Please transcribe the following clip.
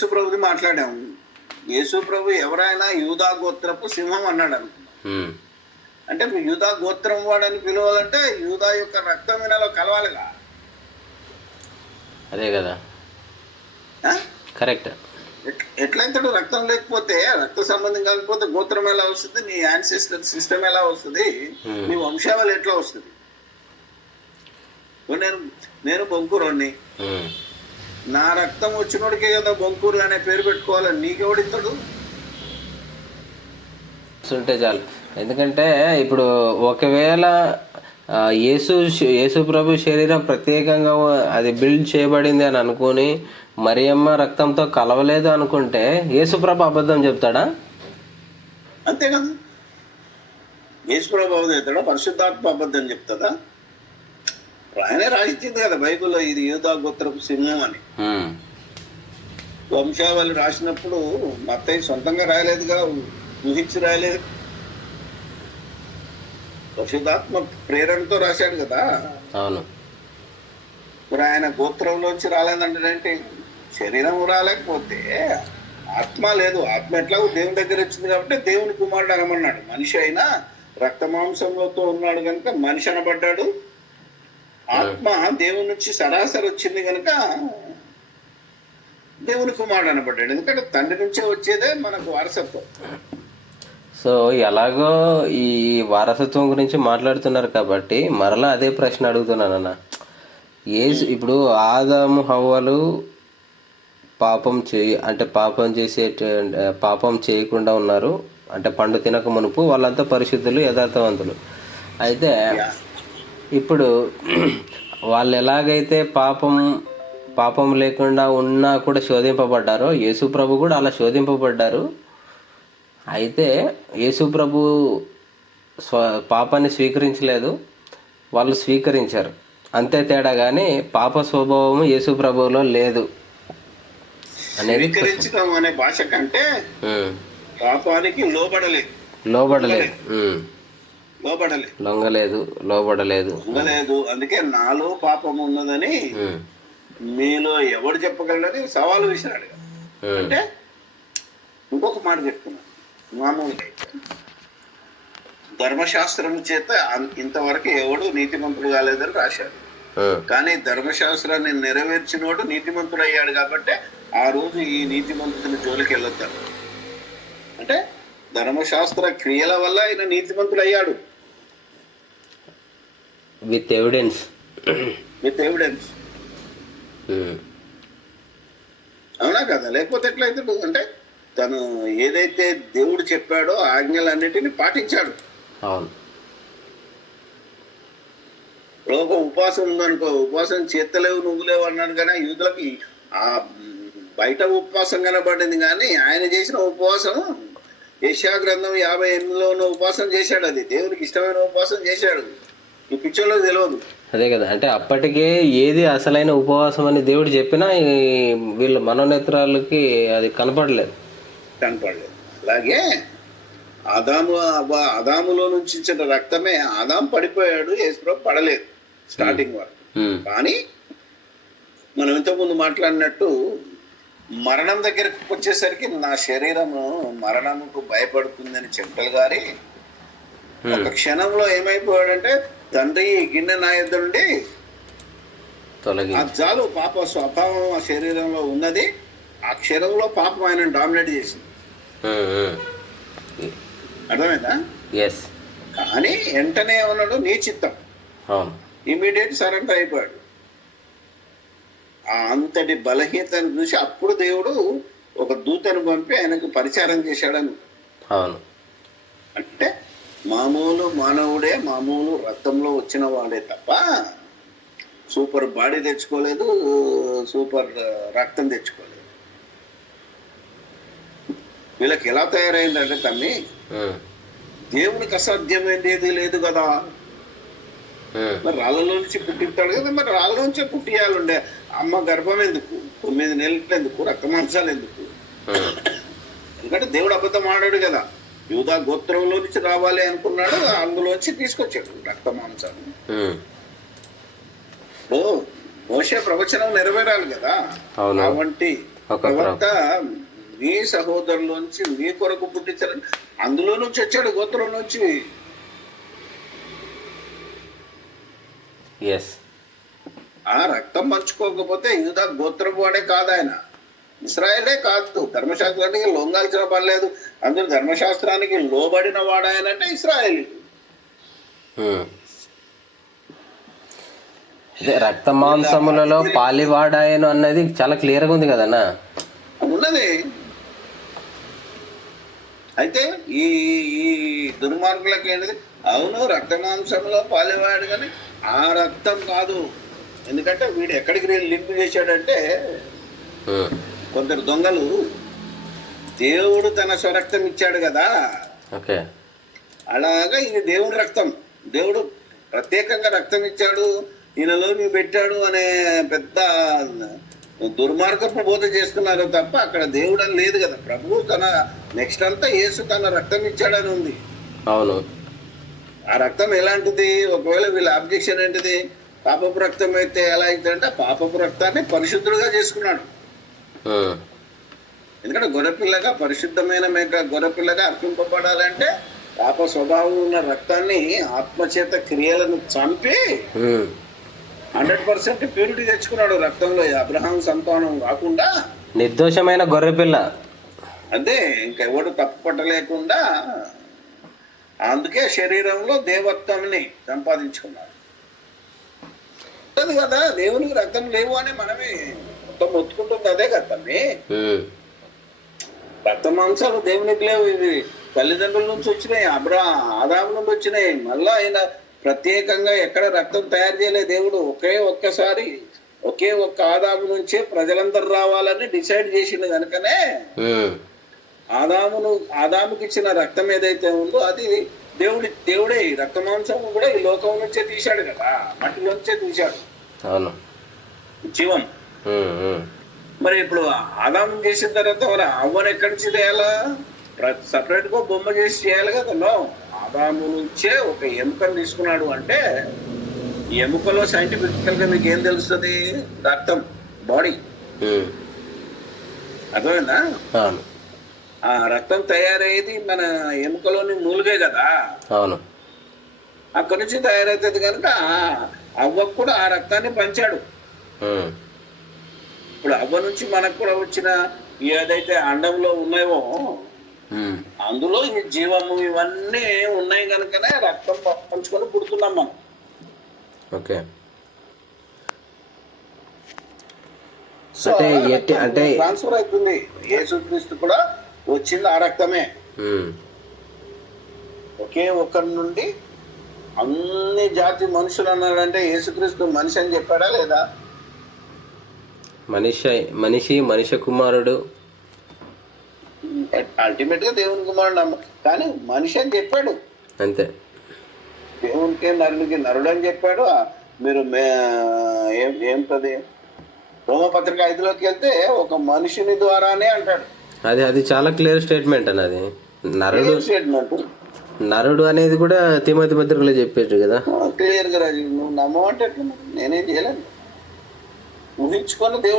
యేసు ప్రభుది మాట్లాడాము. యేసు ప్రభు ఎవరైనా యూదా గోత్రపు సింహం అన్నాడు అనుకున్నాం. అంటే యూదా గోత్రం వాడని పిలవాలంటే యూదా యొక్క రక్తం వినాలో కలవాలిగా. అదే కదా, కరెక్ట్. ఎట్లయితాడు? రక్తం లేకపోతే, రక్త సంబంధం కాకపోతే గోత్రం ఎలా వస్తుంది? నీ యాన్సిస్టర్ సిస్టమ్ ఎలా వస్తుంది? నీ వంశావళి ఎట్లా వస్తుంది? నేను బొంకూరోని, నా రక్తం వచ్చినోడికే కదా బొంకూరు అనే పేరు పెట్టుకోవాలని నీకెవడిస్తాడు? ఉంటే చాలు. ఎందుకంటే ఇప్పుడు ఒకవేళ యేసు ప్రభు శరీరం ప్రత్యేకంగా అది బిల్డ్ చేయబడింది అని అనుకుని మరియమ్మ రక్తంతో కలవలేదు అనుకుంటే యేసు ప్రభు అబద్ధం చెప్తాడా? అంతే కదా, యేసు ప్రభు అబద్ధం చెప్తాడా? పరిశుద్ధాత్మ అబద్ధం చెప్తాడా? ఆయనే రాసిచ్చింది కదా బైబిల్లో, ఇది యూదా గోత్రపు సింహం అని. వంశావళి రాసినప్పుడు మత్తయి సొంతంగా రాయలేదుగా, ఊహించి రాయలేదు. పరిశుద్ధాత్మ ప్రేరణతో రాశాడు కదా. అవును. మరి ఆయన గోత్రంలోంచి రాలేదంటే శరీరం రాలేకపోతే ఆత్మ లేదు. ఆత్మ ఎట్లాగో దేవుని దగ్గర వచ్చింది కాబట్టి దేవుని కుమారుడు అనమన్నాడు. మనిషి అయినా రక్త మాంసంలోతో ఉన్నాడు కనుక మనిషి అనబడ్డాడు. ఆత్మ దేవుని నుంచి సరాసరి వచ్చింది కనుక దేవుని కుమారుడు అనబడ్డాడు. ఎందుకంటే తండ్రి నుంచే వచ్చేదే మనకు వారసత్వం. సో ఎలాగో ఈ వారసత్వం గురించి మాట్లాడుతున్నారు కాబట్టి మరలా అదే ప్రశ్న అడుగుతున్నానన్న. ఇప్పుడు ఆదాము హవ్వలు పాపం చేయకుండా ఉన్నారు అంటే పండు తినక మునుపు వాళ్ళంతా పరిశుద్ధులు, యథార్థవంతులు. అయితే ఇప్పుడు వాళ్ళు ఎలాగైతే పాపం లేకుండా ఉన్నా కూడా శోధింపబడ్డారో యేసు ప్రభు కూడా అలా శోధింపబడ్డారు. అయితే యేసు ప్రభు పాపాన్ని స్వీకరించలేదు, వాళ్ళు స్వీకరించారు. అంతే తేడా, కానీ పాప స్వభావము యేసు ప్రభువులో లేదు అనేది. స్వీకరించడం అనే భాష కంటే పాపానికి లోబడలేదు. అందుకే నాలో పాపం ఉన్నదని మీలో ఎవడు చెప్పగలడని సవాలు విసిరాడు. అంటే ఇంకొక మాట చెప్తున్నాను, మామూలుగా ధర్మశాస్త్రం చేత ఇంతవరకు ఎవడు నీతిమంతుడు కాలేదని రాశాడు. కానీ ధర్మశాస్త్రాన్ని నెరవేర్చినోడు నీతిమంతుడు అయ్యాడు కాబట్టి ఆ రోజు ఈ నీతిమంతుని జోలికి వెళ్ళొద్దాడు. అంటే ధర్మశాస్త్ర క్రియల వల్ల ఆయన నీతిమంతుడు అయ్యాడు. With evidence. అవునా కదా? లేకపోతే ఎట్లయితే అంటే తను ఏదైతే దేవుడు చెప్పాడో ఆజ్ఞలన్నిటిని పాటించాడు. ఒక ఉపవాసం ఉందనుకో, ఉపవాసం చేత్తలేవు నువ్వు లేవు అన్నాడు. కానీ యూదులకి ఆ బయట ఉపవాసం కనబడింది, కానీ ఆయన చేసిన ఉపవాసం యెషయా గ్రంథం 58లో ఉన్న ఉపవాసం చేశాడు. అది దేవునికి ఇష్టమైన ఉపవాసం చేశాడు. ఈ పిచ్చోళ్ళకి తెలియదు. అదే కదా, అంటే అప్పటికే ఏది అసలైన ఉపవాసం అని దేవుడు చెప్పినా వీళ్ళ మనోనేత్రాలకి అది కనపడలేదు. అలాగే ఆదాములో నుంచి ఇచ్చిన రక్తమే ఆదాం పడిపోయాడు, యేసుప్రభు పడలేదు స్టార్టింగ్ వరకు. కానీ మనం ఇంతకుముందు మాట్లాడినట్టు మరణం దగ్గరకు వచ్చేసరికి నా శరీరము మరణముకు భయపడుతుందని చెంటలు గారి ఒక క్షణంలో ఏమైపోయాడంటే, తండ్రి గిన్నె నా యొద్ద నుండి చాలు, పాప స్వభావం ఆ శరీరంలో ఉన్నది. ఆ క్షణంలో పాపం ఆయన డామినేట్ చేసింది. అర్థమైందా? కానీ వెంటనే ఏమన్నాడు, నీ చిత్తం, ఇమీడియట్ సరెండర్ అయిపోయాడు. అంతటి బలహీనతను చూసి అప్పుడు దేవుడు ఒక దూతను పంపి ఆయనకు పరిచారం చేశాడని. అంటే మామూలు మానవుడే, మామూలు రక్తంలో వచ్చిన వాడే తప్ప సూపర్ బాడీ తెచ్చుకోలేదు, సూపర్ రక్తం తెచ్చుకోలేదు. వీళ్ళకి ఎలా తయారైందంటే తమ్మి, దేవునికి అసాధ్యమైంది ఏది లేదు కదా. మరి రాళ్ళలో నుంచి పుట్టిస్తాడు కదా, మరి రాళ్ళ నుంచే పుట్టియాలండే. అమ్మ గర్భం ఎందుకు, 9 నెలలు ఎందుకు, రక్త మాంసాలు ఎందుకు? ఎందుకంటే దేవుడు అబద్ధం ఆడాడు కదా. యూదా గోత్రంలో నుంచి రావాలి అనుకున్నాడు, అందులోంచి తీసుకొచ్చాడు రక్త మాంసాలు. మోషే ప్రవచనం నెరవేరాలి కదా. అవంటి ప్రవక్త మీ సహోదరులోంచి మీ కొరకు పుట్టించారని అందులో నుంచి వచ్చాడు, గోత్రం నుంచి. ఆ రక్తం పంచుకోకపోతే యూదా గోత్రం వాడే కాదు, ఆయన ఇశ్రాయేలే కాదు. ధర్మశాస్త్రానికి లొంగాల్సిన పని లేదు. అందులో ధర్మశాస్త్రానికి లోబడిన వాడాయనంటే ఇశ్రాయేలీ. రక్త మాంసములలో పాలివాడాయను అన్నది చాలా క్లియర్గా ఉంది కదన్నా. ఉన్నది. అయితే ఈ ఈ దుర్మార్గులకి ఏంటిది, అవును రక్త మాంసంలో పాలివాడు కానీ ఆ రక్తం కాదు. ఎందుకంటే వీడు ఎక్కడికి లింక్ చేశాడంటే, కొందరు దొంగలు దేవుడు తన స్వరక్తం ఇచ్చాడు కదా, అలాగా ఇది దేవుడి రక్తం, దేవుడు ప్రత్యేకంగా రక్తం ఇచ్చాడు, ఈయనలో నువ్వు పెట్టాడు అనే పెద్ద దుర్మార్గపు బోధ చేస్తున్నారు తప్ప అక్కడ దేవుడు అని లేదు కదా. ప్రభువు తన నెక్స్ట్ అంతా యేసు తన రక్తం ఇచ్చాడని ఉంది. అవును. ఆ రక్తం ఎలాంటిది? ఒకవేళ వీళ్ళ ఆబ్జెక్షన్ ఏంటిది, పాపపు రక్తం అయితే ఎలా అవుతుందంటే పాపపు రక్తాన్ని పరిశుద్ధుడుగా చేసుకున్నాడు. ఎందుకంటే గొర్రెపిల్లగా, పరిశుద్ధమైన మేక గొర్రెపిల్లగా అర్పింపబడాలంటే పాప స్వభావం ఉన్న రక్తాన్ని ఆత్మచేత క్రియలను చంపి 100% ప్యూరిటీ తెచ్చుకున్నాడు రక్తంలో. అబ్రహాం సంతానం కాకుండా నిర్దోషమైన గొర్రెపిల్ల, అదే ఇంకెవడు తప్పు పట్టలేకుండా, అందుకే శరీరంలో దేవత్వంని సంపాదించుకున్నాడు కదా. దేవునికి రక్తం లేవు అని మనమే మొత్తం ఒత్తుకుంటుంది, అదే కదా తమ్మి. రక్త మాంసాలు దేవునికి లేవు, ఇది తల్లిదండ్రుల నుంచి వచ్చినాయి, ఆదాము నుండి వచ్చినాయి. మళ్ళా ఆయన ప్రత్యేకంగా ఎక్కడ రక్తం తయారు చేయలేదు దేవుడు. ఒక్కసారి ఒకే ఒక్క ఆదాము నుంచే ప్రజలందరూ రావాలని డిసైడ్ చేసిండు కనుకనే ఆదాముకి ఇచ్చిన రక్తం ఏదైతే ఉందో అది దేవుడే. రక్త మాంసం కూడా ఈ లోకం నుంచే తీశాడు కదా, మట్టిలోంచే తీశాడు జీవం. మరి ఇప్పుడు ఆదాము చేసిన తర్వాత అవ్వను ఎక్కడి నుంచి తేయాలా? సపరేట్ గా బొమ్మ చేసి చేయాలి కదా. ఆదాము నుంచే ఒక ఎముకను తీసుకున్నాడు అంటే ఎముకలో సైంటిఫికల్ గా మీకు ఏం తెలుస్తుంది? రక్తం, బాడీ. అర్థమైందా? ఆ రక్తం తయారయ్యేది మన ఎముకలోని మూలుగే కదా. అక్కడి నుంచి తయారవుతుంది కనుక అవ్వకు కూడా ఆ రక్తాన్ని పంచాడు. ఇప్పుడు అవ్వ నుంచి మనకు కూడా వచ్చిన ఏదైతే అండంలో ఉన్నాయో అందులో ఈ జీవము ఇవన్నీ ఉన్నాయి కనుకనే రక్తం పంచుకొని పుడుతున్నాం మనం. ట్రాన్స్ఫర్ అవుతుంది. యేసుక్రీస్తు కూడా వచ్చింది ఆ రక్తమే. ఒకే ఒక్కరి నుండి అన్ని జాతి మనుషులు అన్నాడంటే యేసుక్రీస్తు మనిషి అని చెప్పాడా లేదా? మనిషి కుమారుడు, అల్టిమేట్ గా దేవుని కుమారుడు. కానీ మనిషి అని చెప్పాడు అంతే. దేవునికి నరునికి నరుడు అని చెప్పాడు. మీరు ఏంటది రోమపత్రిక 5లోకి వెళ్తే ఒక మనిషిని ద్వారానే అంటాడు. అది చాలా క్లియర్ స్టేట్మెంట్ అన్నది. నరుడు అనేది కూడా తిమోతి పత్రికలో చెప్పాడు కదా క్లియర్ గా. రాజు నువ్వు నమ్మమంటే నేనేం చేయలేను. ఊహించుకొని దేవుడు